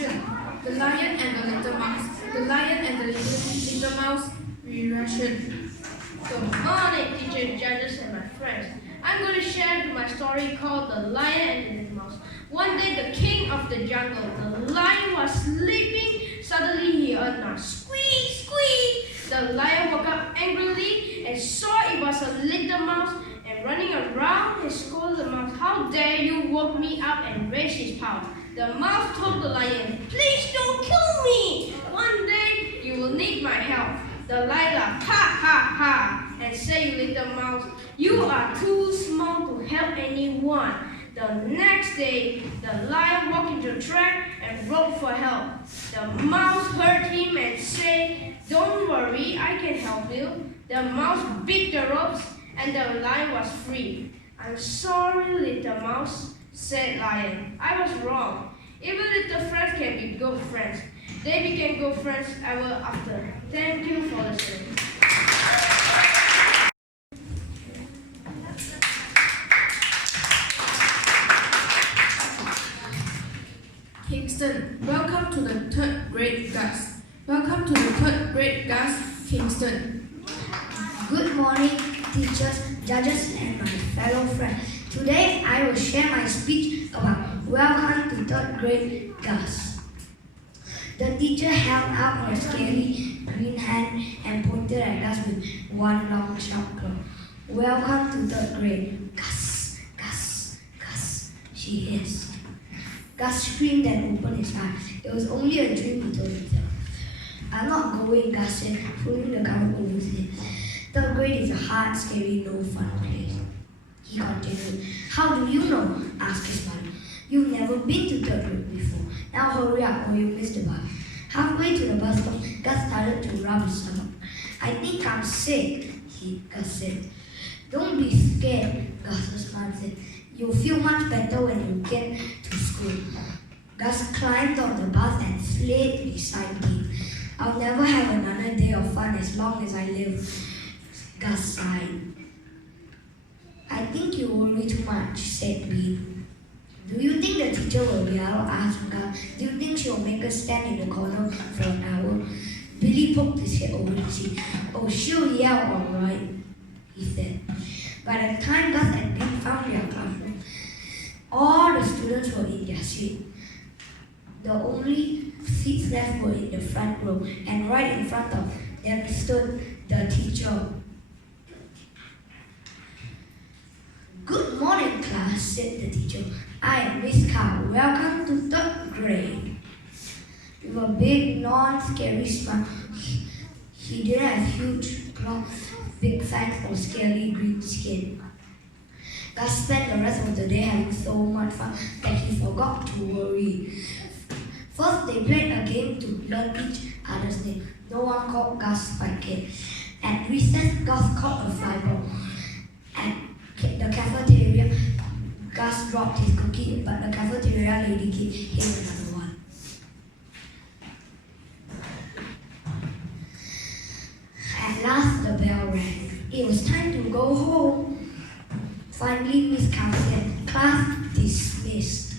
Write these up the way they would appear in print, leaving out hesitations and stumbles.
Reaction. The Lion and the Little Mouse. The Lion and the Little Mouse. Reaction. Good morning, teacher, judges, and my friends. I'm going to share my story called The Lion and the Little Mouse. One day, the king of the jungle, the lion, was sleeping. Suddenly, he heard a squeak, squeak. The lion woke up angrily and saw it was a little mouse. And running around, he scolded the mouse, "How dare you woke me up," and raised his paw. The mouse told the lion, "Please don't kill me. One day you will need my help." The lion laughed, "Ha ha ha," and said, "You little mouse, you are too small to help anyone." The next day, the lion walked into a trap and roared for help. The mouse heard him and said, "Don't worry, I can help you." The mouse beat the ropes and the lion was free. "I'm sorry, little mouse," said lion. "I was wrong. Even little friends can be good friends." They became good friends ever after. Thank you for listening. Kingston. Welcome to the third grade class. Welcome to the third grade class, Kingston. Good morning, teachers, judges, and my fellow friends. Today, I will share my speech about welcome to third grade class. The teacher held out her scaly green hand and pointed at us with one long sharp claw. "Welcome to third grade. Gus, Gus, Gus," she hissed. Gus screamed and opened his eyes. It was only a dream, he told himself. "I'm not going," Gus said, pulling the cover over his head. "Third grade is a hard, scary, no fun place." He continued. "How do you know?" asked his mother. "You've never been to third grade before. Now hurry up or you'll miss the bus." Halfway to the bus stop, Gus started to rub his stomach. "I think I'm sick," Gus said. "Don't be scared," Gus's mother said. "You'll feel much better when you get to school." Gus climbed on the bus and slid beside me. "I'll never have another day of fun as long as I live," Gus sighed. "I think you worry too much," said Bean. "Do you think the teacher will yell?" asked Gus. "Do you think she'll make us stand in the corner for an hour?" Billy poked his head over the seat. "Oh, she'll yell all right," he said. By the time Gus and Bean found their classroom, all the students were in their seat. The only seats left were in the front row, and right in front of them stood the teacher. "Good morning, class," said the teacher. "I am Miss Carr. Welcome to third grade." With a big, non-scary smile, he didn't have huge claws, big fangs, or scaly green skin. Gus spent the rest of the day having so much fun that he forgot to worry. First, they played a game to learn each other's name. No one called Gus by Kate. At recess, Gus caught a fly ball. At the cafeteria, Gus dropped his cookie, but the cafeteria lady gave him another one. At last, the bell rang. It was time to go home. Finally, Miss Carr said, "Class dismissed."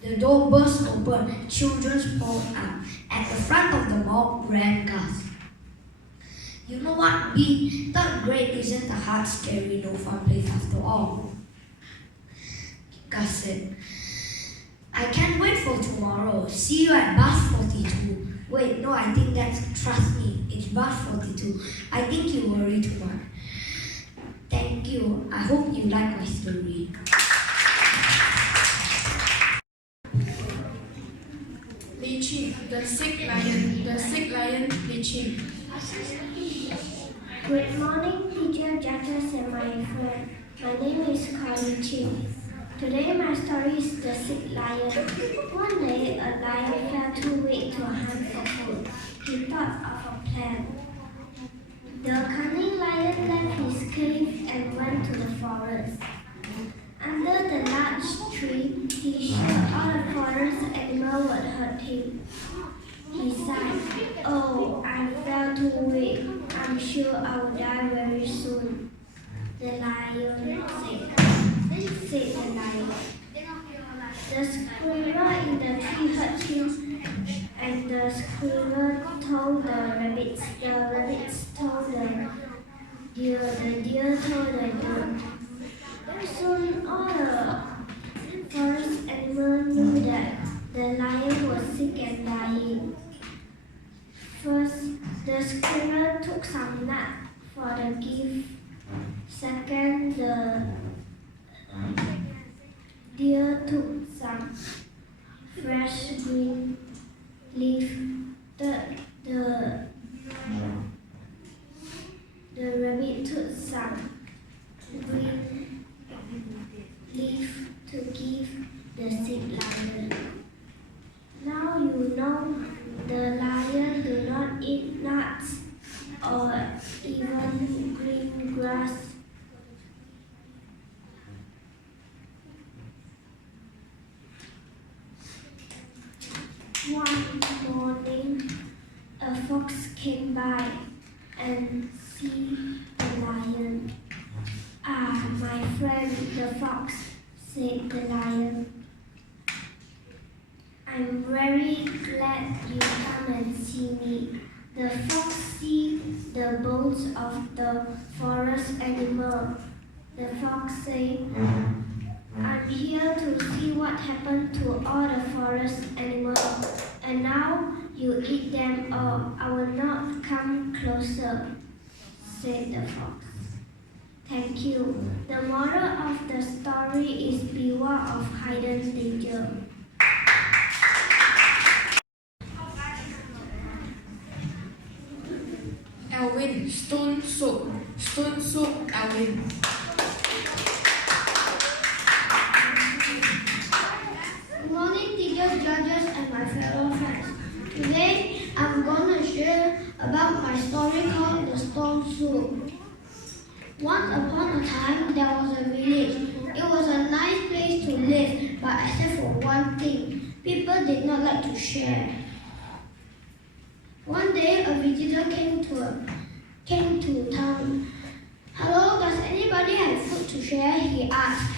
The door burst open. Children poured out. At the front of the mob ran Gus. "You know what, B? Third grade isn't a hard, scary, no fun place after all," Gus said. "I can't wait for tomorrow. See you at bus 42. Wait, no, I think trust me, it's bus 42. I think you worry too much." Thank you. I hope you like my story. Li Qing. The sick lion. The sick lion, Li Qing. Good morning, teacher, judges, and my friend. My name is Carly Ching. Today my story is The Sick Lion. One day, a lion felt too weak to hunt for food. He thought of a plan. The cunning lion left his cave and went to the forest. Under the large tree, he sure all the forest animal would hurt him. He sighed, "Oh, I felt too weak. I'm sure I will die very soon." The lion said the lion. The squirrel in the tree heard him squirrel told the rabbits told the deer told the goat. Soon all the forest animals knew that the lion was sick and dying. First, the squirrel took some nuts for the gift. Second, the deer took some fresh green leaf. Third, the rabbit took some green leaf to give the sick lion. Now you know the lion do not eat nuts or even green grass. One morning, a fox came by and see the lion. "Ah, my friend the fox," said the lion. "I'm very glad you come and see me." The fox see the bones of the forest animal. The fox said, "I'm here to see what happened to all the forest animals, and now you eat them all. I will not come closer," said the fox. Thank you. The moral of the story is beware of hidden danger. Alvin, stone soup, Alvin. Good morning, teachers, judges, and my fellow friends. Today, I'm going to share about my story called The Stone Soup. Once upon a time, there was a village. It was a nice place to live, but except for one thing, people did not like to share. One day, a visitor came to town. "Hello, does anybody have food to share?" he asked.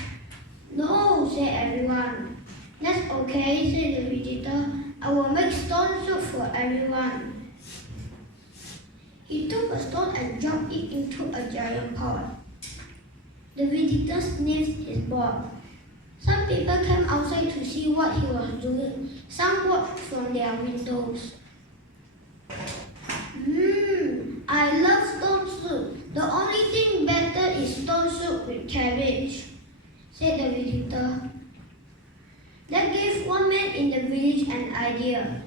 "No," said everyone. "That's okay," said the visitor. "I will make stone soup for everyone." He took a stone and dropped it into a giant pot. The visitor sniffed his pot. Some people came outside to see what he was doing. Some watched from their windows. I love stone soup. The only thing better is stone soup with cabbage," said the visitor. That gave one man in the village an idea.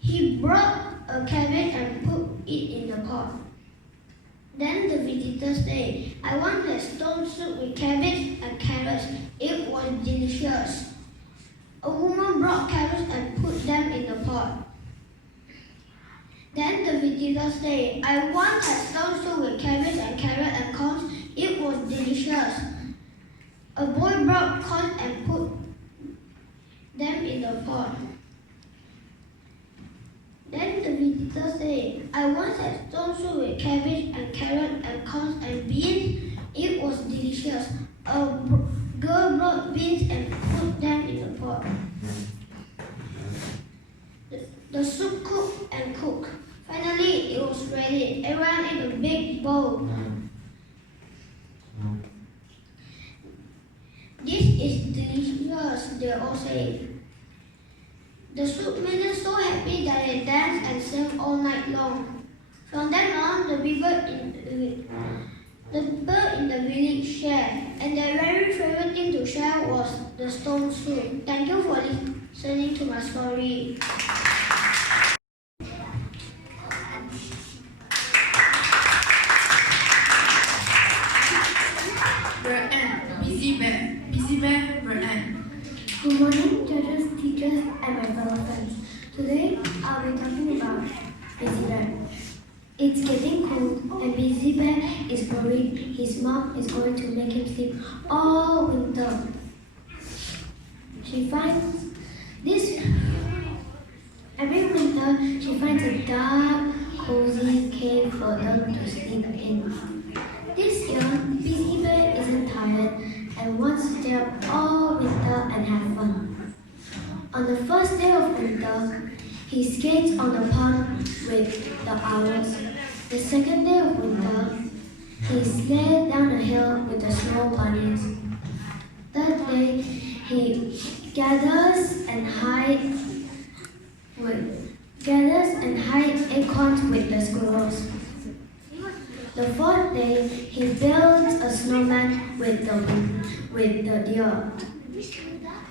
He brought a cabbage and put it in the pot. Then the visitor said, "I want a stone soup with cabbage and carrots." It was delicious. A woman brought carrots and put them in the pot. Then the visitor said, "I want a stone soup with cabbage and carrot and corn." It was delicious. A boy brought corn and put them in the pot. Then the visitor said, "I want a stone soup with cabbage and carrot and corn and beans." It was delicious. A girl brought beans and put them in the pot. The soup cooked and cooked. Finally, it was ready. Everyone ate a big bowl. "This is delicious," they all said. The soup made them so happy that they danced and sang all night long. From then on, the people in the village shared, and their very favorite thing to share was the stone soup. Thank you for listening to my story. Busy bear, Bernard. Good morning, judges, teachers, and my fellow friends. Today, I'll be talking about Busy Bear. It's getting cold, and Busy Bear is worried his mom is going to make him sleep all winter. Every winter, she finds a dark, cozy cave for them to sleep in. This year, Busy Bear isn't tired and wants to stay up all winter and have fun. On the first day of winter, He skates on the pond with the owls. The second day of winter, he slid down the hill with the snow bunnies. Third day, he gathers and hides acorns with the squirrels. The fourth day, he builds a snowman with the deer.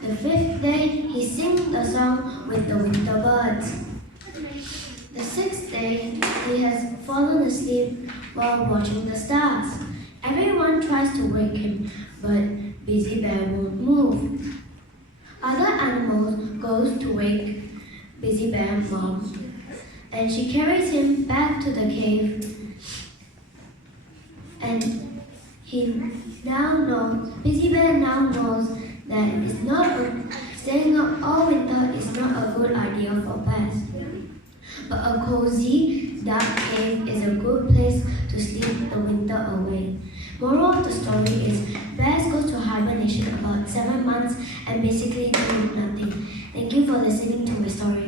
The fifth day, he sings a song with the winter birds. The sixth day, he has fallen asleep while watching the stars. Everyone tries to wake him, but Busy Bear won't move. Other animals goes to wake Busy Bear's mom. Then she carries him back to the cave. And Busy Bear now knows that staying up all winter is not a good idea for bears. But a cozy, dark cave is a good place to sleep the winter away. Moral of the story is bears go to hibernation about 7 months and basically do nothing. Thank you for listening to my story.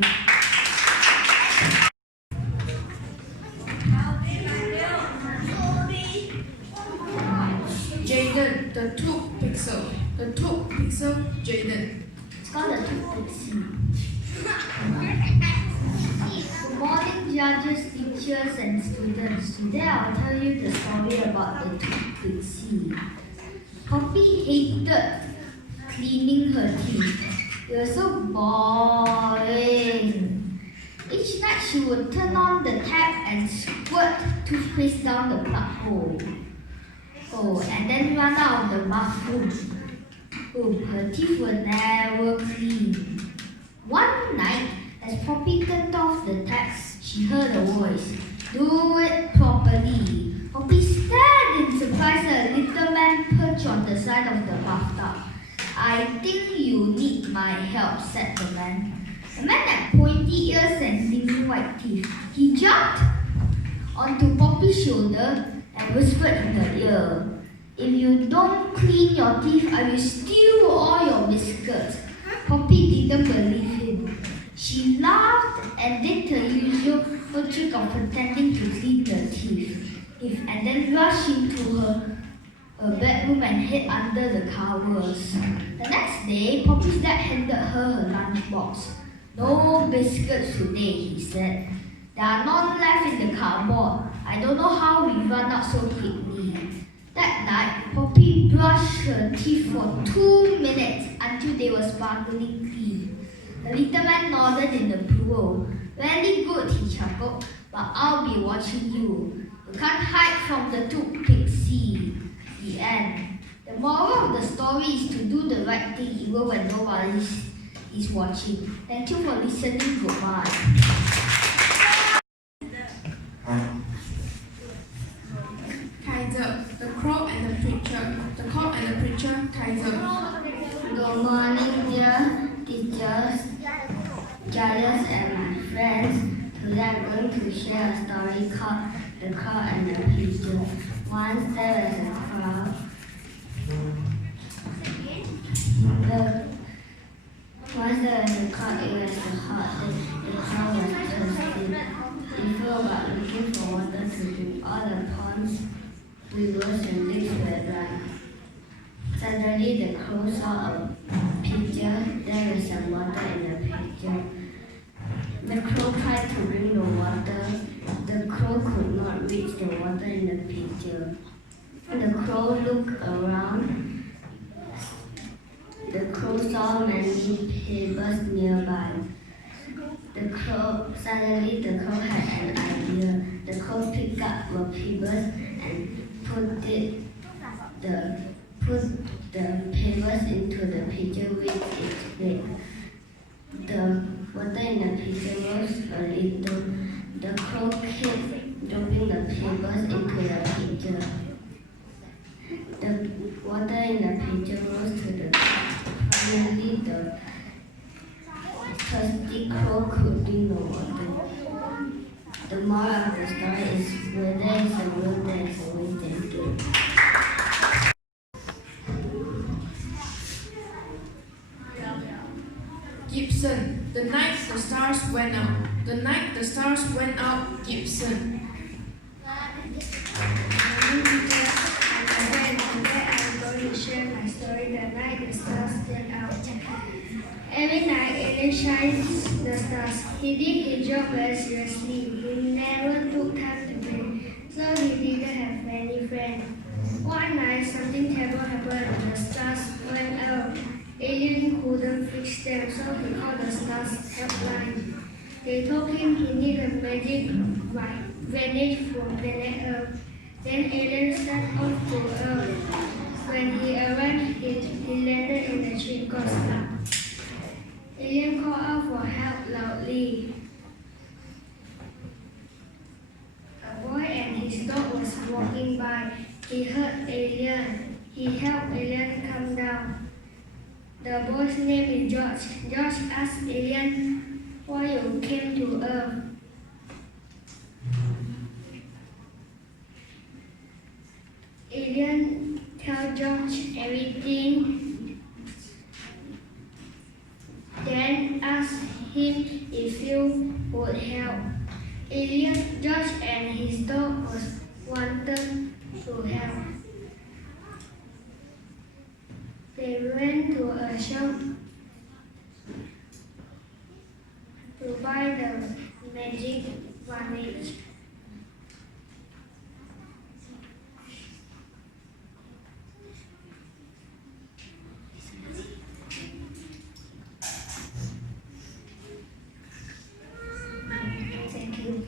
Jaden, the tooth pixel. The tooth pixel, Jaden. It's called a toothpick. Good morning, judges, teachers, and students. Today I'll tell you the story about the toothpick sea. Poppy hated cleaning her teeth. It was so boring. Each night she would turn on the tap and squirt toothpaste down the plug hole. And then run out of the bathroom. Her teeth were never clean. One night, as Poppy turned off the taps, she heard a voice. Do it properly. Poppy stared in surprise at a little man perched on the side of the bathtub. I think you need my help, said the man. The man had pointy ears and gleaming white teeth. He jumped onto Poppy's shoulder and whispered in her ear, if you don't clean your teeth, I will steal all your biscuits. Poppy didn't believe him. She laughed and did her usual trick of pretending to clean her teeth, and then rushed into her bedroom and hid under the covers. The next day, Poppy's dad handed her lunchbox. No biscuits today, he said. There are none left in the cupboard. I don't know how we run out so quickly. That night, Poppy brushed her teeth for 2 minutes until they were sparkling clean. The little man nodded in approval. Very good, he chuckled, but I'll be watching you. You can't hide from the toothpick sea. The end. The moral of the story is to do the right thing even when nobody is watching. Thank you for listening. Goodbye. Kaiser, the crow and the preacher. The cock and the preacher, Kaiser. Good morning, dear teachers, judges, and my friends. Today I'm going to share a story called The Crow and the Preacher. Once there was a crow. Once there was a crow, it was so hot that the crow was thirsty. He flew about looking for water to drink. All the ponds, rivers, and lakes were dry. Suddenly the crow saw a pitcher. There was some water in the pitcher. The crow tried to bring the water. The crow could not reach the water in the pitcher. The crow looked around. The crow saw many pebbles nearby. Suddenly the crow had an idea. The crow picked up the pebbles and put the pebbles into the pitcher with its beak. The water in the pitcher rose a little. The crow kept dropping the pebbles into the pitcher. The water in the pitcher rose to the top. Finally, the thirsty crow could drink the water. The moral of the story is where there is a will, there is a way. Thank you. Gibson. The night the stars went out. The night the stars went out, Gibson. Today I'm going to share my story, The Night the Stars Went Out. Every night, alien shines the stars. He did his job very seriously. He never took time to play, so he didn't have many friends. One night, something terrible happened. The stars went out. Alien couldn't fix them, so he called the stars helpline. They told him he needed magic vanish from planet Earth. Then alien set off to Earth. When he arrived, he landed in the Chico star. Alien called out for help loudly. A boy and his dog was walking by. He heard Alien. He helped Alien come down. The boy's name is George. George asked Alien why you came to Earth. Alien tell George everything, then asked him if you would help. Alien, George and his dog wanted to help. They went to a shop to buy the magic vanish. Thank you.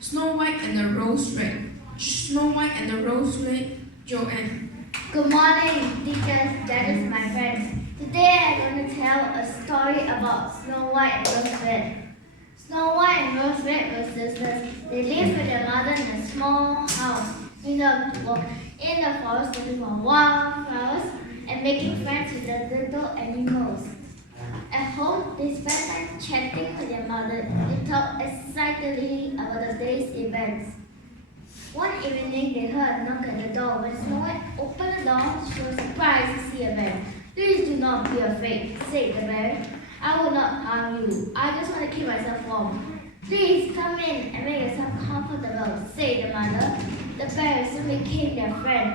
Snow White and the Rose Red. Snow White and the Rose Red, Joanne. Good morning, teachers, judges, my friends. Today I'm going to tell a story about Snow White and Rose Red. Snow White and Rose Red were sisters. They lived with their mother in a small house. They loved to walk in the forest looking for wild flowers and making friends with the little animals. At home, they spent time chatting with their mother. They talked excitedly about the day's events. One evening, they heard a knock at the door. When Snow White opened the door, she was surprised to see a bear. "Please do not be afraid," said the bear. "I will not harm you. I just want to keep myself warm." "Please come in and make yourself comfortable," said the mother. The bear soon became their friend.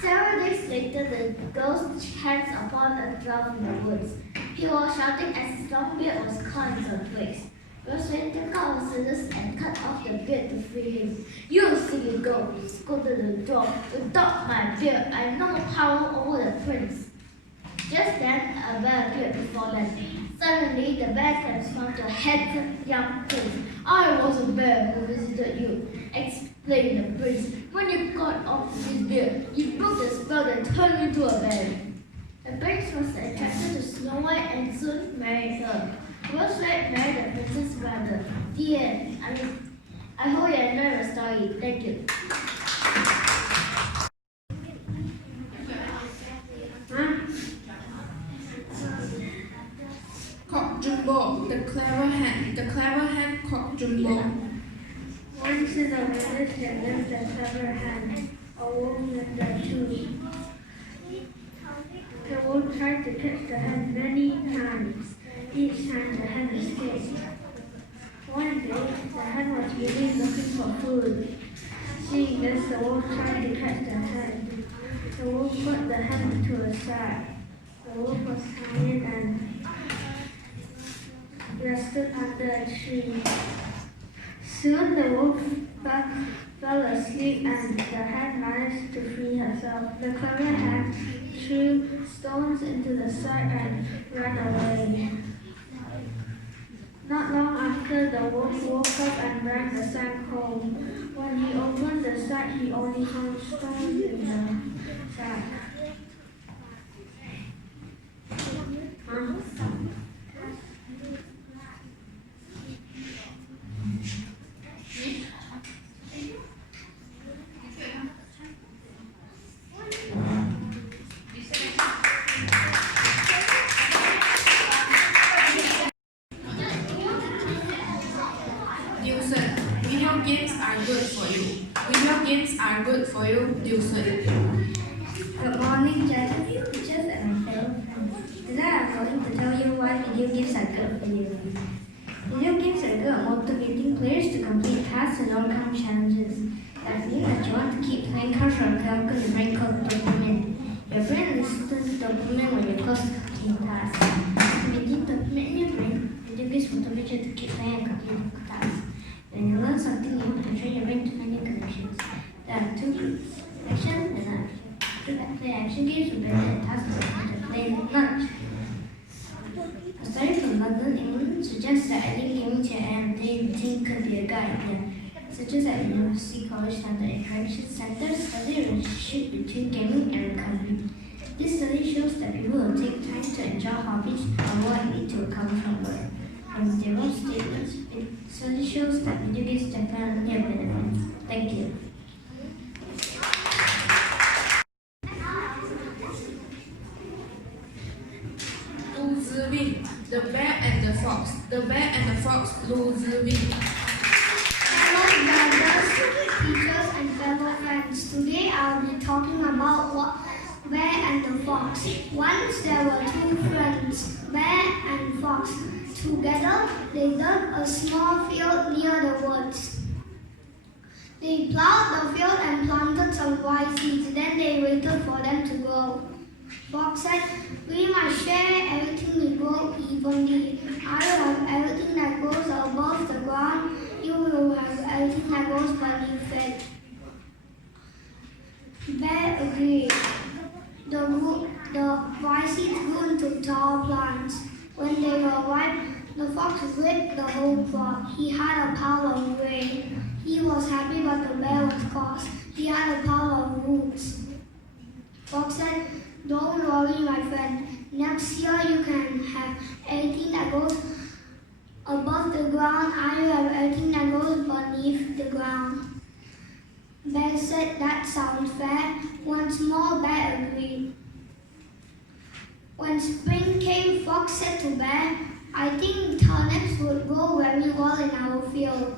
Several days later, the ghost chanced upon a dwarf in the woods. He was shouting as his long beard was caught in some twigs. Rose Red took out her scissors and cut off the beard to free him. "You silly ghost," scolded the dwarf. "Without my beard, I have no power over the prince." Just then, a bear appeared before them. Suddenly, the bear transformed to a handsome young prince. "I was a bear who visited you," explained the prince. "When you got off his beard, you broke the spell that turned me into a bear." The prince was attracted to Snow White and soon married her. Rose Red married the prince's brother. The end. I hope you enjoyed the story. Thank you. Cock Jumbo, the clever hen. The clever hen, Cock Jumbo. Once in a village there lived a clever hen, a wolf with the two. The wolf tried to catch the hen many times. Each time the hen escaped. One day, the hen was really looking for food. Seeing this, the wolf tried to catch the hen. The wolf put the hen to a sack. The wolf was tired and rested under a tree. Soon the wolf fell asleep and the hen managed to free herself. The clever hen threw stones into the sack and ran away. Not long after, the wolf woke up and brought the sack home. When he opened the sack, he only found stones in the sack. Video games are good for you. Video games are good for you, Deuce. Good morning, judges, teachers, and my fellow friends. Today I'm going to tell you why video games are good for you. Video games are good at motivating players to complete tasks and overcome challenges. That means that you want to keep playing cards or because the brain called dopamine. Your brain listens to dopamine when you're close to completing tasks. To release dopamine in your brain, video games motivate you to keep playing and completing tasks. When you learn something new, you train your brain to find new connections. There are two groups, action and action. Group that play action games will better at tasks that play lunch. A study from London, England suggests that adding gaming to your everyday routine could be a good idea. Researchers at University College London and Corrections Center study the relationship between gaming and recovery. This study shows that people who take time to enjoy hobbies are more likely to recover from work. From their own statements, the study shows that video games definitely have benefits. Thank you. The Bear and the Fox. The Bear and the Fox, Lu Zhi. Hello, brothers, teachers, and fellow friends. Today I'll be talking about Bear and the Fox. Once there were two friends, Bear and Fox. Together, they dug a small field near the woods. They plowed the field and planted some rye seeds. Then they waited for them to grow. Fox said, "We must share everything we grow evenly. I will have everything that grows above the ground. You will have everything that grows beneath it." Bear agreed. The rye seeds grew into tall plants. When they were ripe, the fox ripped the whole plot. He had a pile of grain. He was happy, but the bear was cross. He had a pile of roots. Fox said, "Don't worry, my friend. Next year you can have everything that goes above the ground. I will have everything that goes beneath the ground." Bear said, "That sounds fair." Once more, Bear agreed. When spring came, Fox said to Bear, "I think turnips would grow very well in our field."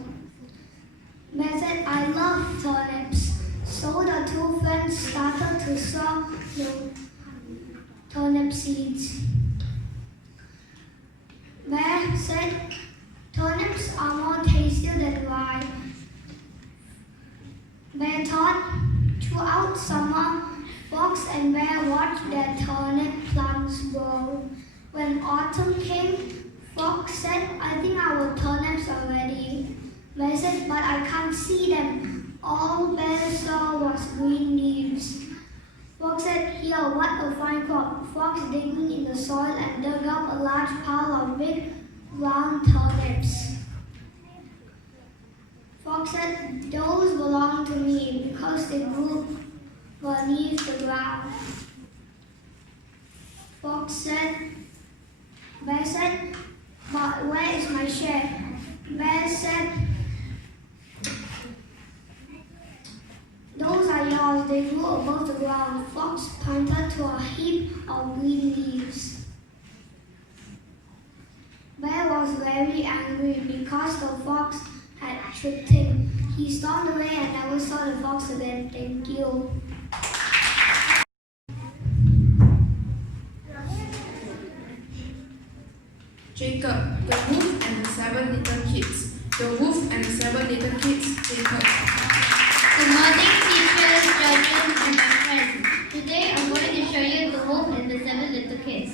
Bear said, "I love turnips." So the two friends started to sow the turnip seeds. Bear said, "Turnips are more tastier than rye." Bear thought. Throughout summer, Fox and Bear watched their turnip plants grow. When autumn came, Fox said, "I think our turnips are ready." Bear said, "But I can't see them." All Bear saw was green leaves. Fox said, "Here, what a fine crop." Fox digging in the soil and dug up a large pile of big round turnips. Fox said, "Those belong to me because they grew beneath the ground." Bear said, "But where is my share?" Bear said, "Those are yours, they grew above the ground." Fox pointed to a heap of green leaves. Bear was very angry because the fox had tricked him. He stormed away and never saw the fox again. Thank you. Jacob, the Wolf and the Seven Little Kids. The Wolf and the Seven Little Kids, Jacob. Good morning, teachers, judges, and my friends. Today I'm going to show you the wolf and the seven little kids.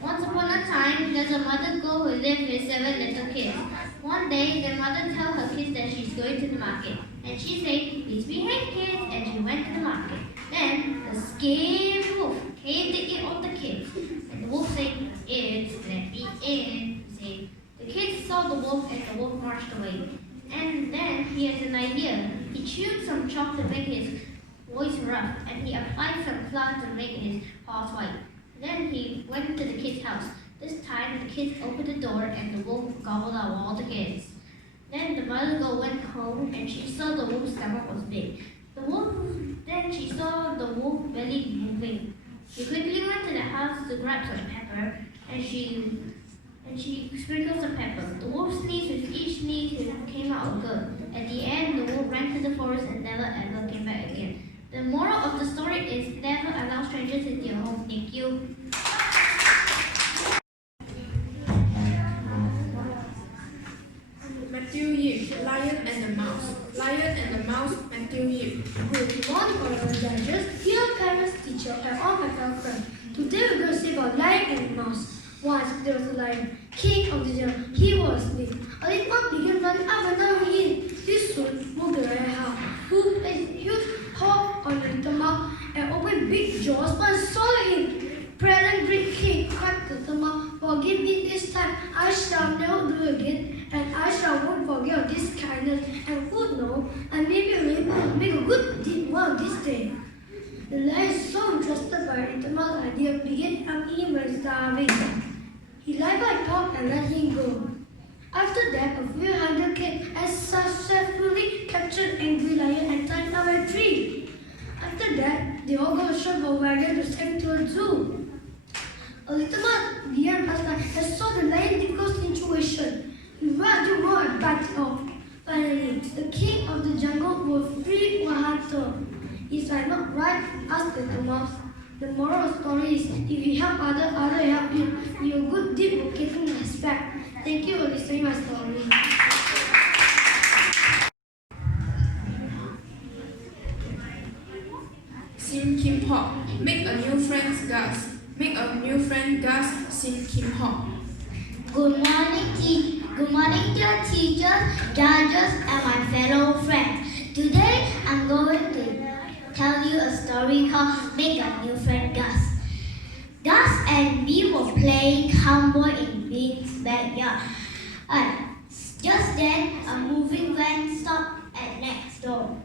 Once upon a time, there's a mother girl who lived with seven little kids. One day, the mother told her kids that she's going to the market, and she said, "Please behave, kids," and she went to the market. Then the scared wolf came to eat all the kids, and the wolf said, "It's let me in." The kids saw the wolf, and the wolf marched away. And then he has an idea. He chewed some chalk to make his voice rough, and he applied some flour to make his paws white. Then he went into the kids' house. This time, the kids opened the door, and the wolf gobbled up all the kids. Then the mother girl went home, and she saw the wolf's stomach was big. Then she saw the wolf belly moving. She quickly went to the house to grab some pepper, and she sprinkled some pepper. The wolf sneezed with each sneeze, it came out good. At the end, the wolf ran to the forest and never ever came back again. The moral of the story is never allow treasures in your home. Thank you. Matthew Yip, Lion and the Mouse. Lion and the Mouse, Matthew Yip. Good morning, honorable judges, dear parents, teacher, and all my fellow friends. Today we're going to say about lion and mouse. Once there was a lion, king of the jungle. He was asleep. A little mouse began running up and down him. He soon moved the lion house, who placed huge paw on the little mouse and opened big jaws but swallowed him. Present great king, cried the little mouse, forgive me this time. I shall never do it again, and I shall not forget this kindness. And who knows, and maybe will make a good deed one of this day. The lion, so interested by little mouse idea, began asking him when starving. He lied by talk and let him go. After that, a few hundred came and successfully captured angry lion and tied him up a tree. After that, they all got a shop or wagon to send to a zoo. A little mouse began last night and saw the lion difficult situation. He ran to more and bited off. Finally, the king of the jungle was free one hunter. Is I not right? Asked the mouse. The moral of the story is, if you help others help you. Your good deed will give you respect. Thank you for listening to my story. Sim Kim Hop, make a new friend, Gus. Make a new friend, Gus. Sim Kim Hop. Good morning, dear teachers, judges, and my fellow friends. Today, I'm going to tell you a story called Make a New Friend, Gus. Gus and Bee were playing cowboy in Bean's backyard. Just then, a moving van stopped at next door.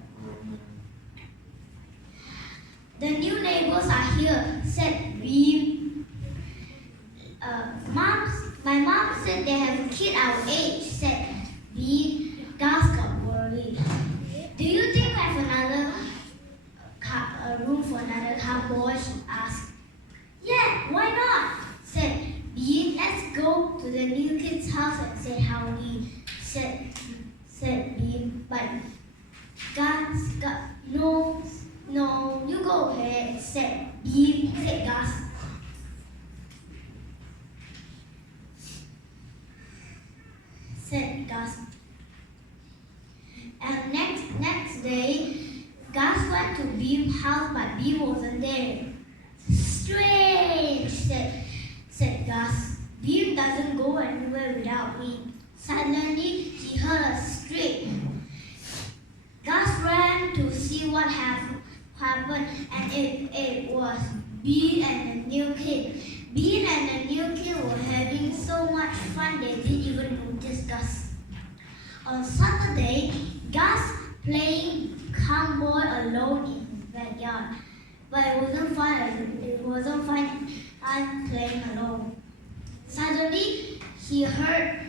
The new neighbors are here, said Bee. My mom said they have a kid our age, said Bee. Gus got worried. Do you think we have another room for another cowboy? He asked. Yeah, why not? Said Bee. Let's go to the new kid's house and say howdy, said Bee. But Gus got no, you go ahead, said Bee. Said Gus. Said Gus. And next day, Gus went to Bee's house, but Bee wasn't there. Strange, said Gus. Bee doesn't go anywhere without me. Suddenly, he heard a scream. Gus ran to see what happened, and it was Bee and the new kid. Bee and the new kid were having so much fun they didn't even notice Gus. On Saturday, Gus playing cowboy alone in the backyard, but it wasn't fun. It wasn't fun playing alone. Suddenly, he heard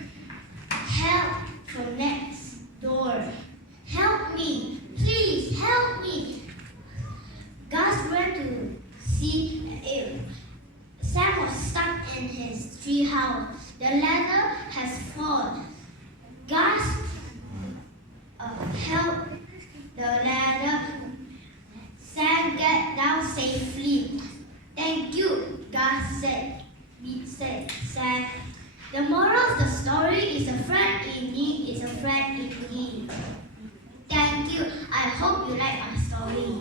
help from next door. Help me, please help me. Gus went to see if Sam was stuck in his tree house. The ladder has fallen. Gus helped the ladder. Sam get down safely. Thank you, Gus said Sam. The moral of the story is a friend in need is a friend in need. Thank you. I hope you like my story.